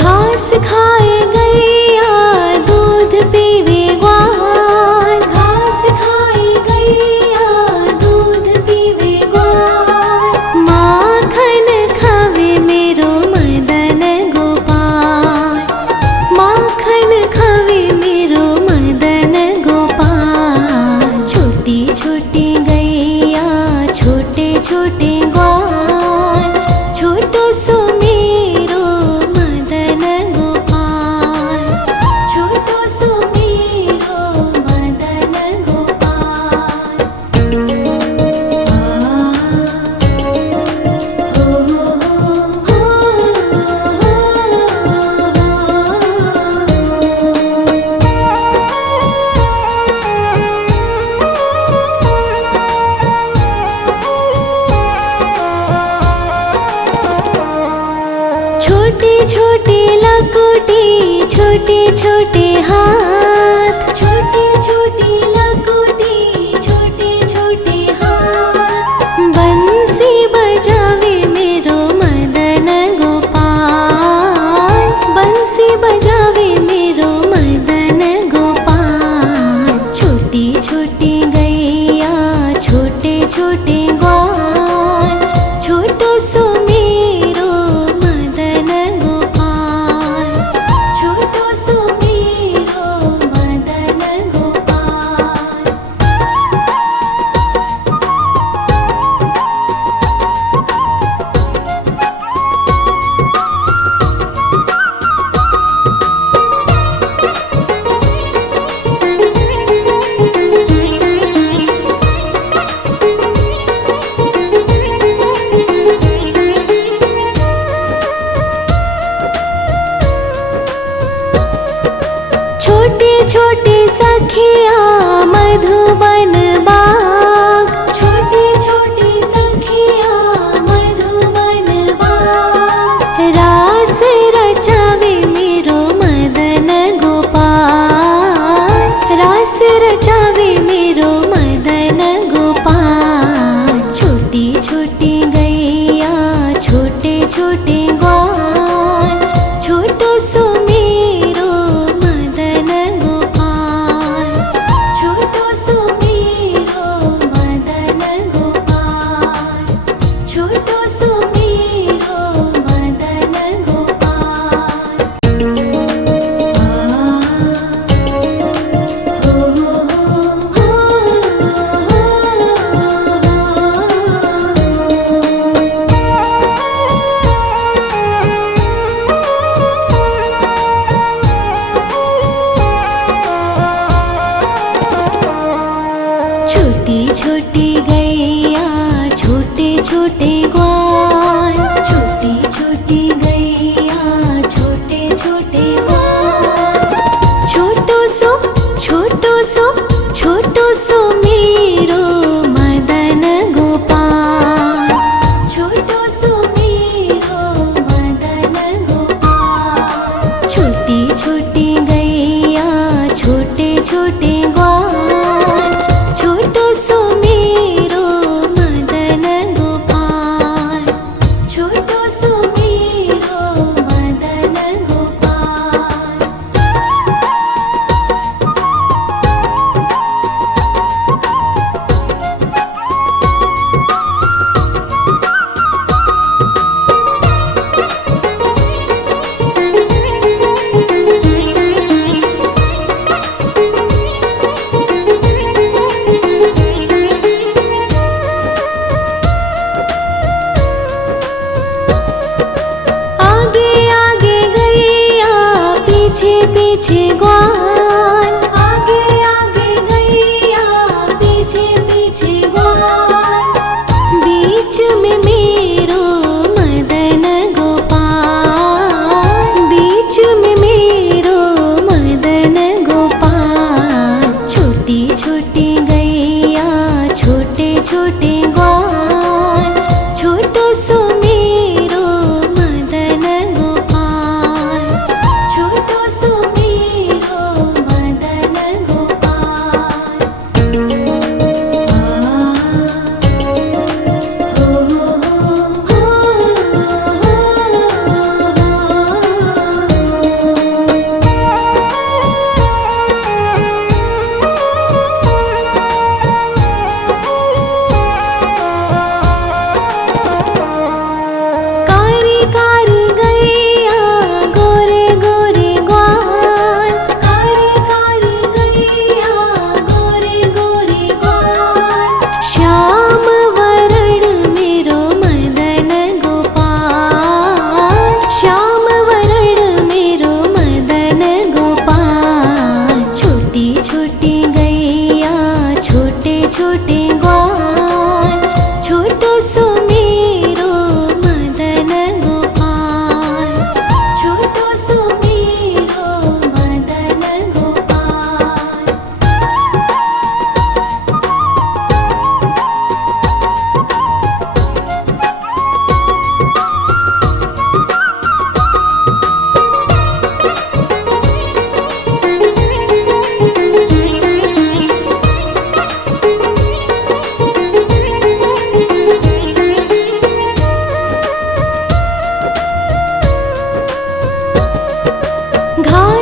घास खाए गैया दूध पीवे ग्वाल, घास खाए गैया दूध पीवे ग्वाल। माखन खावे मेरो मदन गोपाल, माखन खावे मेरो मदन गोपाल। छोटी छोटी गैया छोटे छोटे ग्वाल, छोटो सो मेरो मदन गोपाल, छोटो सो मेरो मदन गोपाल। छोटी छोटी लकुटी छोटे छोटे हाथ, छोटी छोटी लकुटी छोटे छोटे हाथ। बंसी बजावे मेरो मदन गोपाल, बंसी बजावे मेरो मदन गोपाल। छोटी छोटी गैया छोटे छोटे ग्वाल, छोटो सो मेरो मदन गोपाल, छोटो सो मेरो मदन गोपाल। छोटे छोटे सखिया मधुबन बाग, छोटे छोटे सखिया मधुबन बाग। रास रचावे मेरो मदन गोपाल, रास रचावे मेरो मदन गोपाल। छोटी छोटी गैया छोटे छोटे ग्वाल, छोटो सो मेरो मदन गोपाल, छोटो सो मेरो मदन गोपाल, छोटो सो मेरो मदन गोपाल। छोटी छोटी गैया छोटे छोटे ग्वाल, छोटी छोटी गैया छोटे छोटे ग्वाल। छोटो सो छोटो सो छोटो सो मेरो मदन गोपाल, छोटो सो मेरो मदन गोपाल। छोटी छोटी गैया छोटे छोटे ग्वाल, छोटो सो मेरो मदन गोपाल, छोटो सो मेरो मदन गोपाल। आगे आगे गैया पीछे पीछे ग्वाल, आगे आगे गैया पीछे पीछे ग्वाल। बीच में मेरो मदन गोपाल, बीच में मेरो मदन गोपाल। छोटी छोटी गैया छोटे छोटे ग्वाल, छोटो सो मेरो मदन गोपाल, छोटो सो मेरो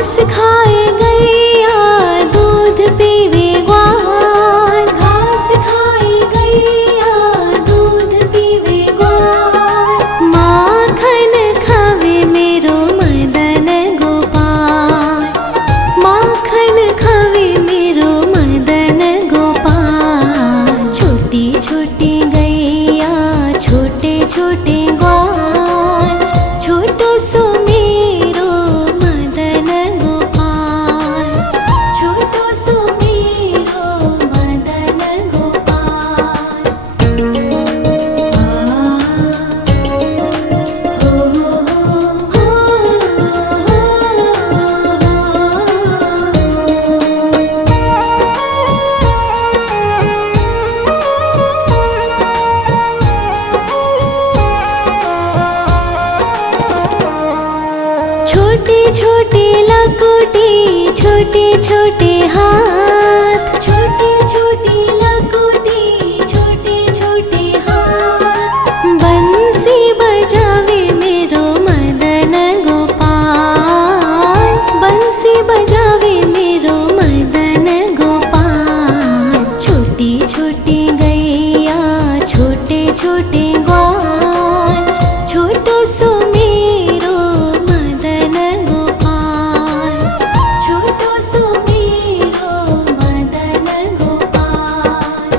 घास खाए गैया दूध पीवे ग्वाल, घास खाए गैया दूध पीवे ग्वाल, माखन खावे मेरो मदन गोपाल, माखन खावे मेरो मदन गोपाल। छोटी छोटी गैया छोटे छोटे ग्वाल, छोटो सो मेरो मदन गोपाल, छोटो सो मेरो मदन गोपाल। छोटे छोटे लकोटी छोटे छोटे हाथ, छोटे छोटे लकोटी छोटे छोटे हाथ, बंसी बजावे मेरो मदन गोपाल, बंसी बजावे मेरो मदन गोपाल। छोटी छोटी गैया छोटे छोटे ग्वाल, छोटो सो मेरो मदन गोपाल, छोटो सो मेरो मदन गोपाल।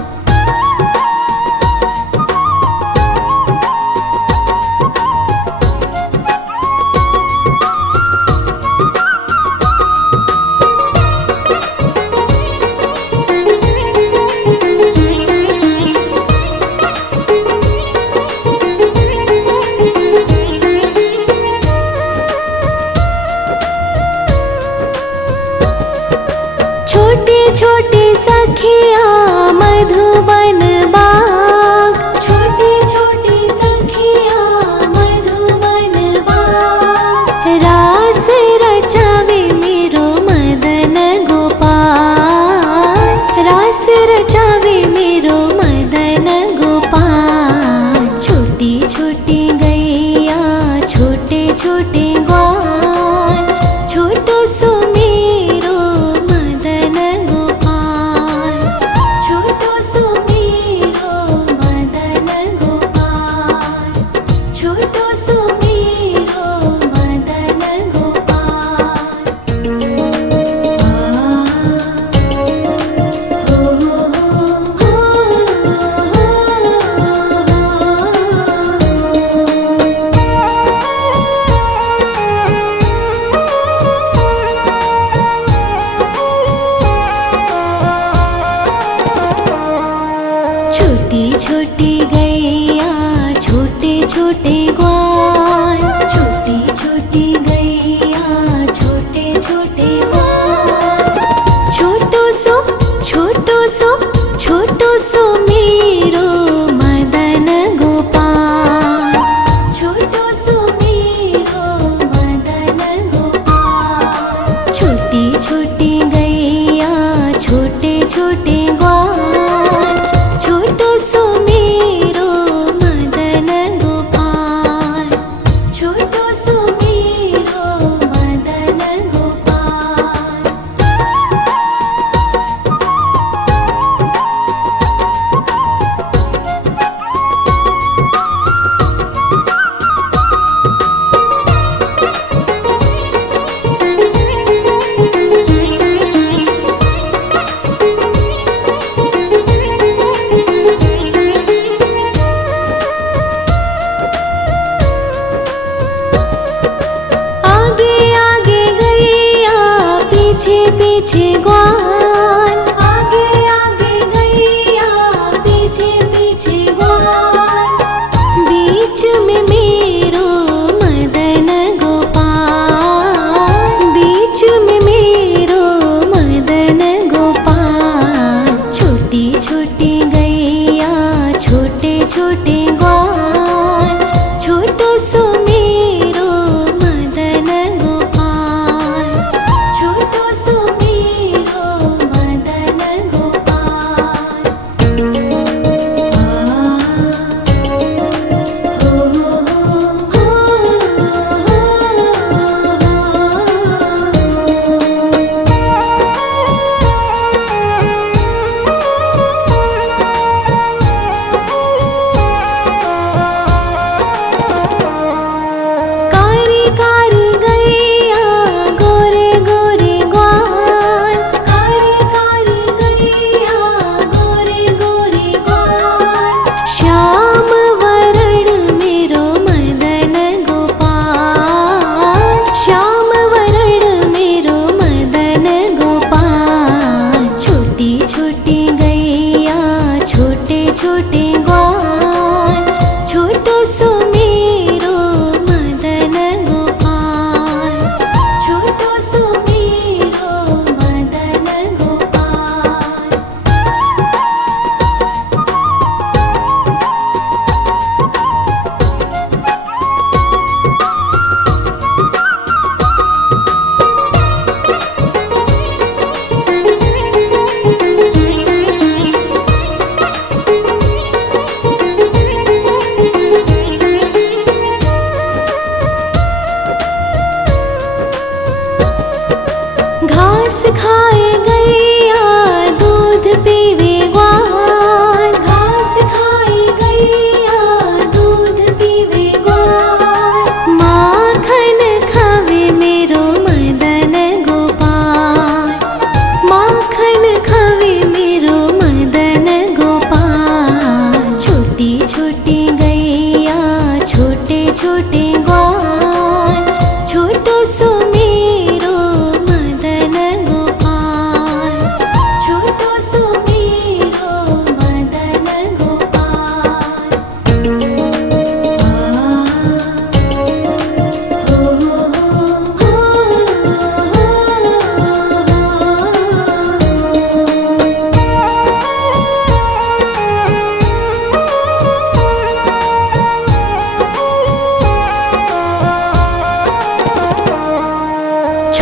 छोटे छोटे सखिया मधुबन बाग, छोटे छोटे सखिया मधुबन बाग, रास रचावे मेरो मदन गोपाल, रास रचावे मेरो मदन गोपाल। छोटी छोटी गैया छोटे छोटे ग्वाल, छोटो सो मेरो मदन गोपाल, छोटो सो मेरो मदन गोपाल, छोटो सो मेरो मदन गोपाल। छोटी छोटी गैया छोटे छोटे ग्वाल, छोटी छोटी गैया छोटे छोटे ग्वाल, छोटो सो छोटो सो छोटो सो मेरो मदन गोपाल, छोटो सो मेरो मदन गोपाल। छोटी छोटी गैया छोटे छोटे ग्वाल, छोटो सो मेरो मदन गोपाल, छोटो सो मेरो मदन गोपाल। आगे आगे गैया पीछे पीछे ग्वाल, आगे आगे गैया पीछे पीछे ग्वाल, बीच में मेरो मदन गोपाल, बीच में मेरो मदन गोपाल। छोटी छोटी गैया छोटे छोटे ग्वाल, छोटो सो मेरो मदन गोपाल, छोटो सो मेरो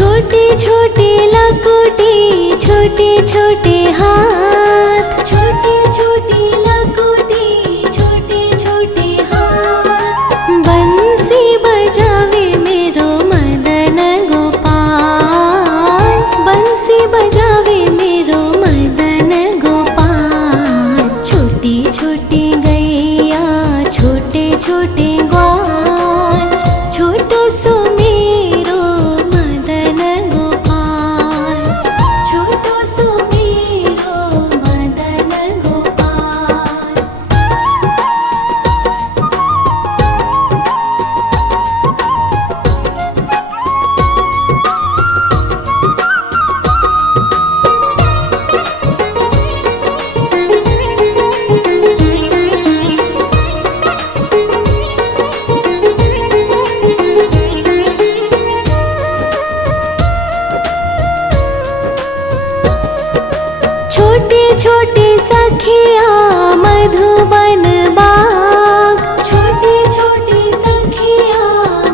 छोटे छोटे लकोटे छोटे छोटे हाथ, छोटे छोटे लकोटे छोटे छोटे हाथ। बंसी बजावे मेरो मदन गोपाल, बंसी बजावे मेरो मदन गोपाल। छोटी छोटी गैया छोटे छोटे ग्वाल, छोटो सो मेरो मदन गोपाल, छोटो सो मेरो मदन गोपाल। छोटे छोटे सखिया मधुबन बाग, छोटे छोटे सखिया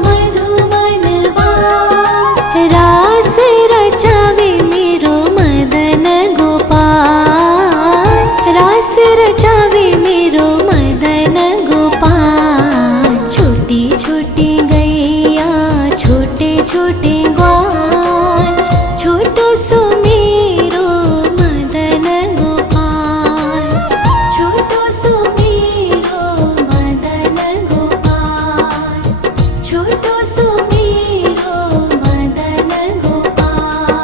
मधुबन बाग। रास रचावे मेरो मदन गोपाल, रास रचावे मेरो मदन गोपाल। छोटी छोटी गैया छोटे छोटे ग्वाल, छोटो सो मेरो मदन गोपाल, छोटो सो मेरो मदन गोपाल, छोटो सो मेरो मदन गोपाल।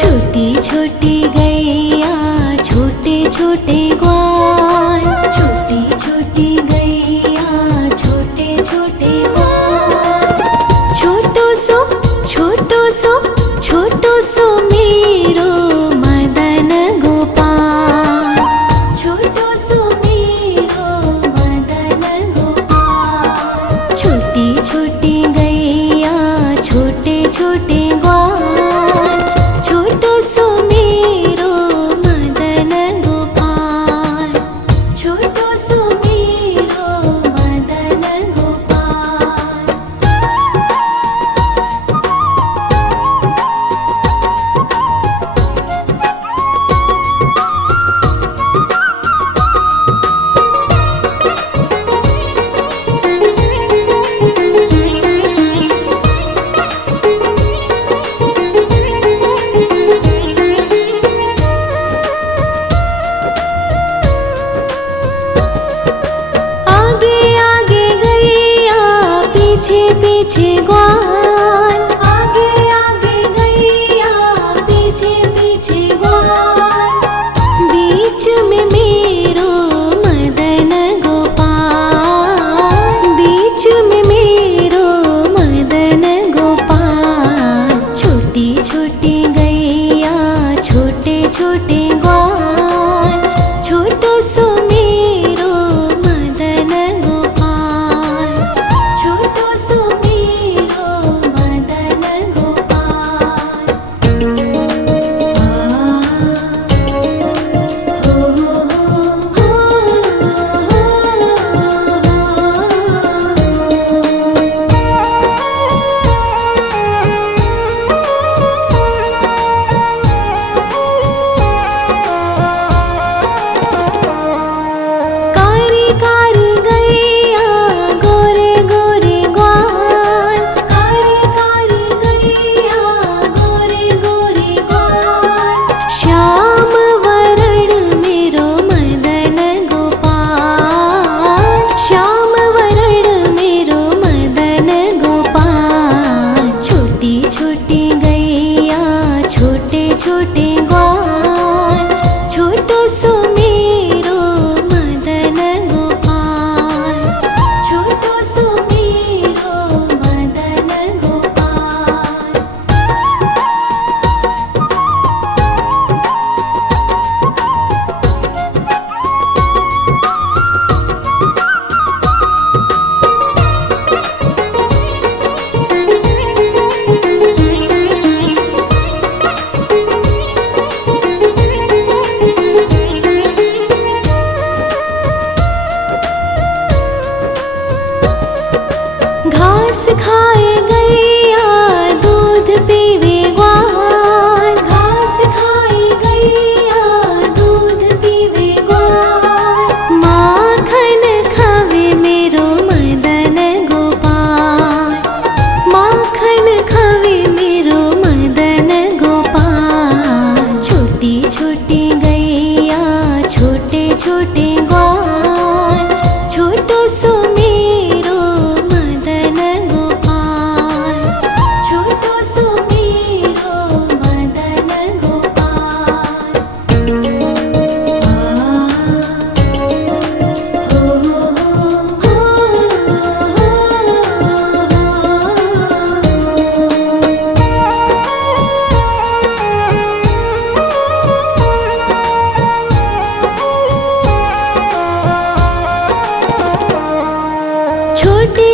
छोटी छोटी गैया छोटे छोटे ग्वाल, छोटी छोटी गैया छोटे छोटे ग्वाल। छोटो सो छोटो सो छोटो सो मेरो मदन गोपाल, छोटो सो मेरो मदन गोपाल। छोटी छोटी गैया छोटे छोटे ग्वाल, छोटो सो मेरो मदन गोपाल, छोटो सो मेरो मदन गोपाल। आगे आगे गैया पीछे पीछे ग्वाल, आगे आगे गैया पीछे पीछे ग्वाल। बीच में मेरो मदन गोपाल, बीच में मेरो मदन गोपाल। छोटी छोटी गैया छोटे छोटे ग्वाल, छोटो सो मेरो मदन गोपाल, छोटो सो मेरो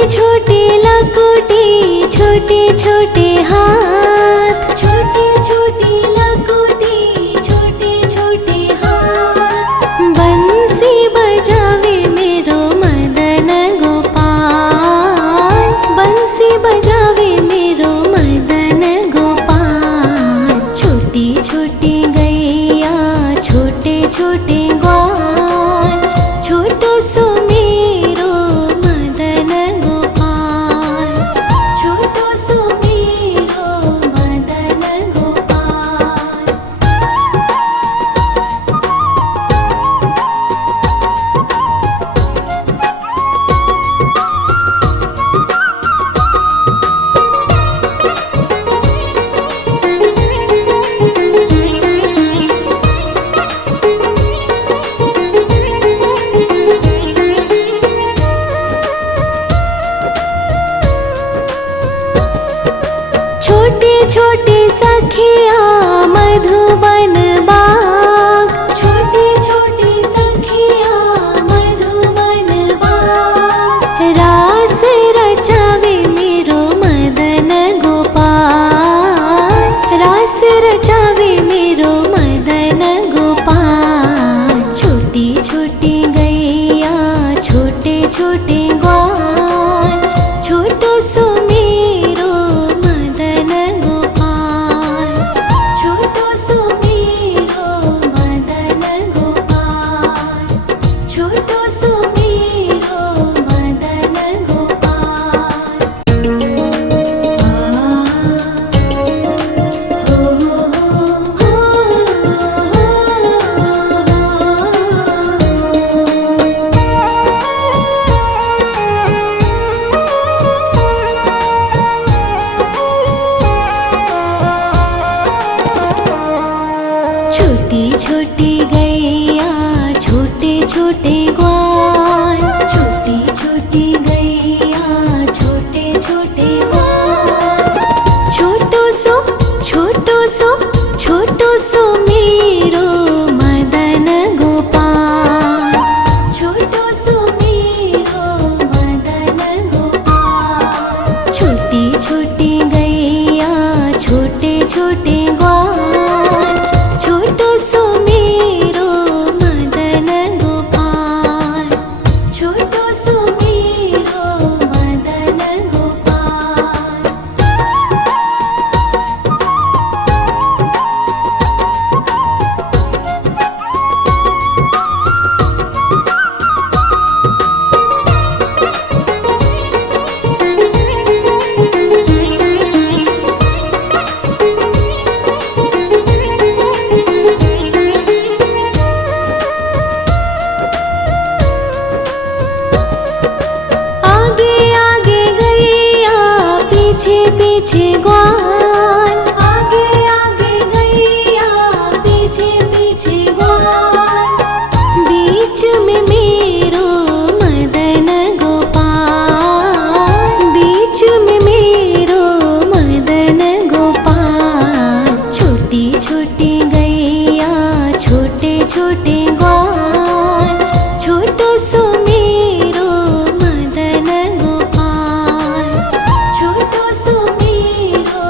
छोटी लकुटी छोटे छोटे हाथ, छोटी छोटी लकुटी छोटे छोटे हाथ। बंसी बजावे मेरो मदन गोपाल, बंसी बजावे मेरो मदन गोपाल। छोटी छोटी गैया छोटे छोटे ग्वाल, छोटो सो मेरो मदन गोपाल, छोटो सो मेरो मदन गोपाल। छोटी छोटी सखिया मधुबन बाग, छोटी छोटी सखिया मधुबन बाग। रास रचावे मेरो मदन गोपाल, रास रचावे मेरो मदन गोपाल। छोटी छोटी गैया छोटे छोटे ग्वाल, छोटो सो मेरो मदन गोपाल, छोटो सो मेरो मदन गोपाल, छोटो सो मेरो मदन गोपाल। छोटी छोटी गैया छोटे छोटे ग्वाल, छोटी छोटी गैया छोटे छोटे ग्वाल। छोटो सो छोटो सो छोटो सो मेरो मदन गोपाल, छोटो सो मेरो मदन गोपाल। छोटी छोटी गैया छोटे छोटे ग्वाल, छोटो सो मेरो मदन गोपाल, छोटो सो मेरो मदन गोपाल। आगे आगे गैया पीछे पीछे ग्वाल, आगे आगे गैया पीछे पीछे ग्वाल। बीच में मेरो मदन गोपाल, बीच में मेरो मदन गोपाल। छोटी छोटी गैया छोटे छोटे ग्वाल, छोटो सो मेरो मदन गोपाल, छोटो सो मेरो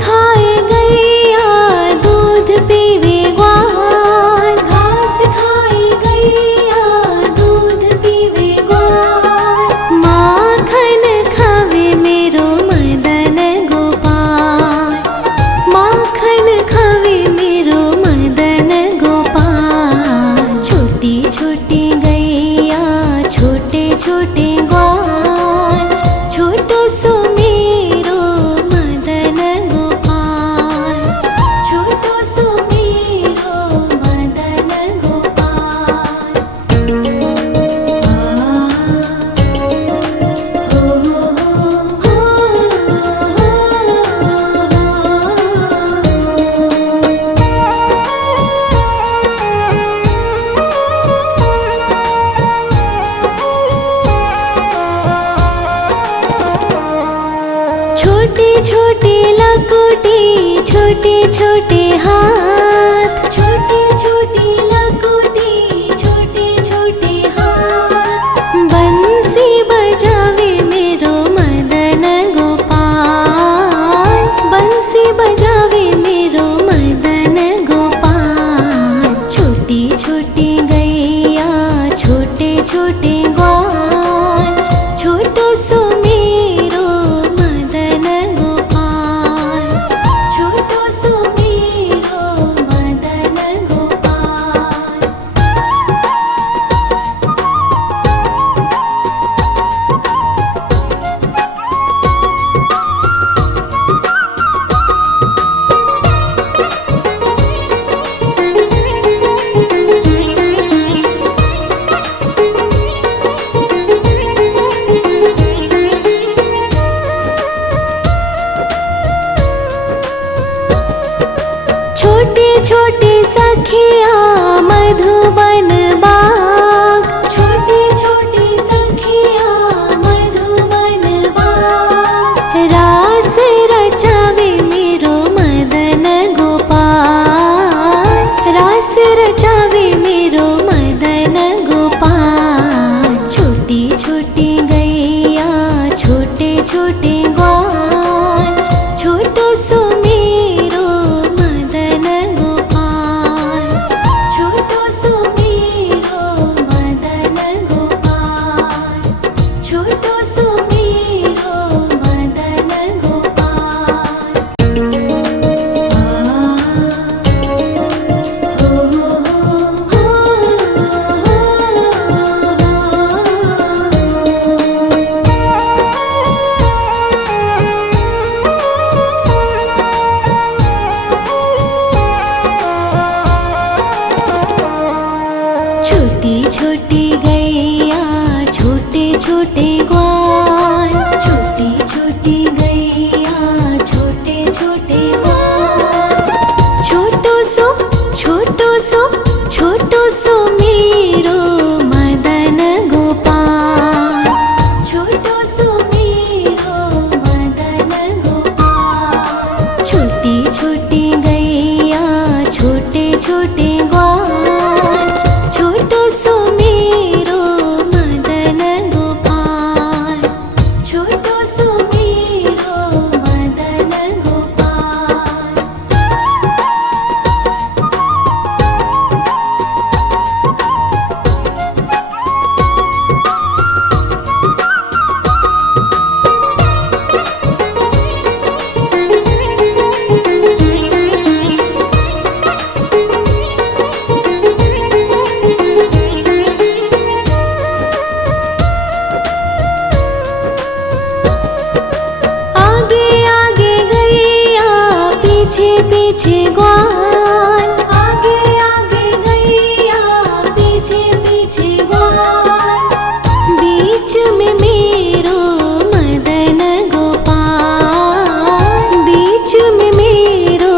खाए गैया दूध पीवे ग्वाल, घास खाए गैया दूध पीवे ग्वाल, माखन खावे मेरो मदन गोपाल, माखन खावे मेरो मदन गोपाल। छोटी छोटी गैया छोटे छोटे ग्वाल, छोटो सो मेरो मदन गोपाल, छोटो सो मेरो मदन गोपाल। छोटी छोटी लकुटी छोटे छोटे हाथ, छोटी छोटी लकुटी छोटे छोटे हाथ, बंसी बजावे मेरो मदन गोपाल, बंसी बजावे मेरो मदन गोपाल। छोटी छोटी गैया छोटे छोटे ग्वाल, छोटो सो मेरो मदन गोपाल, छोटो सो मेरो मदन गोपाल। छोटे छोटे सखिया मधुबन बाग, छोटे छोटे सखिया मधुबन बाग, रास रचावे मेरो मदन गोपाल, रास रचावे मेरो मदन गोपाल। छोटी छोटी गैया छोटे छोटे ग्वाल, छोटो सो मेरो मदन गोपाल, छोटो सो मेरो मदन गोपाल, छोटो सो मेरो मदन गोपाल। छोटी छोटी गैया छोटे छोटे ग्वाल, छोटी छोटी गैया छोटे छोटे ग्वाल, छोटो सो छोटो सो मेरो मदन गोपाल, छोटो सो मेरो मदन गोपाल। छोटी छोटी गैया छोटे छोटे ग्वाल, छोटो सो मेरो मदन गोपाल, छोटो सो मेरो मदन गोपाल। आगे आगे गैया पीछे पीछे ग्वाल, आगे आगे गैया पीछे पीछे ग्वाल, बीच में मेरो मदन गोपाल, बीच में मेरो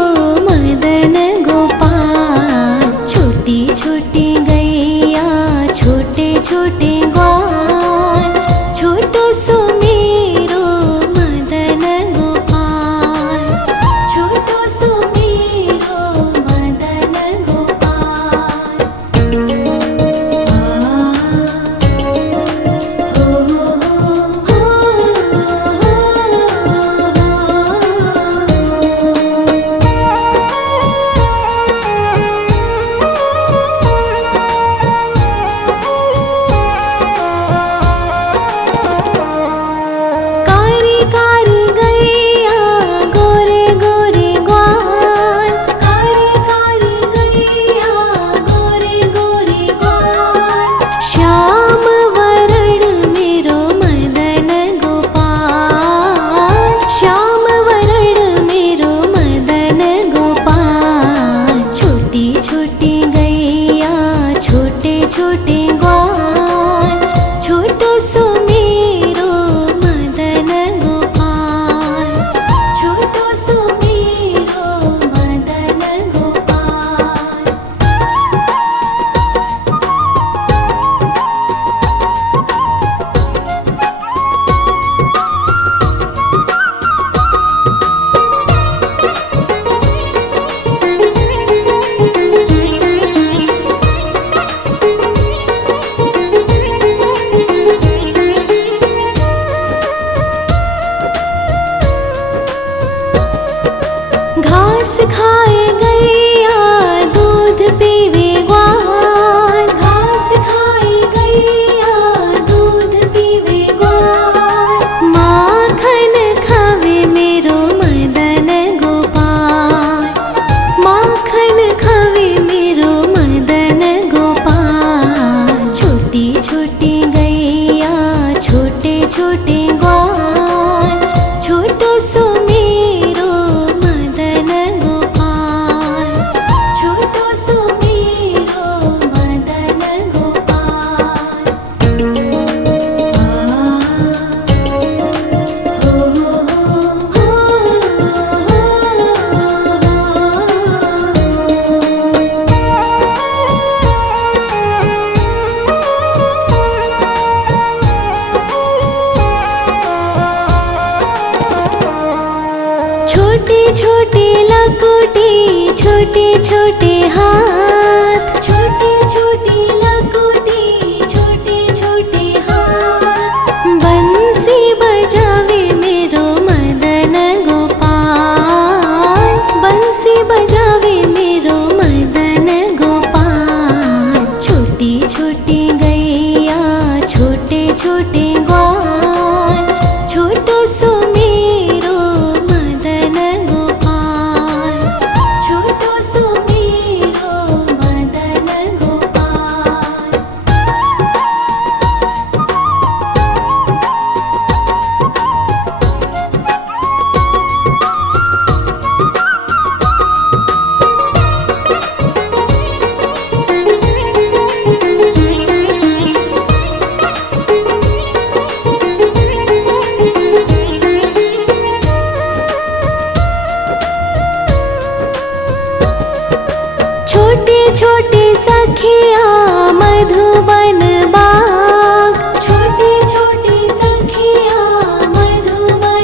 मदन गोपाल। छोटी छोटी गैया छोटे छोटे ग्वाल, छोटो सो मेरो मदन गोपाल, छोटो सो मेरो छोटी छोटी लकोटी छोटे छोटे हाथ।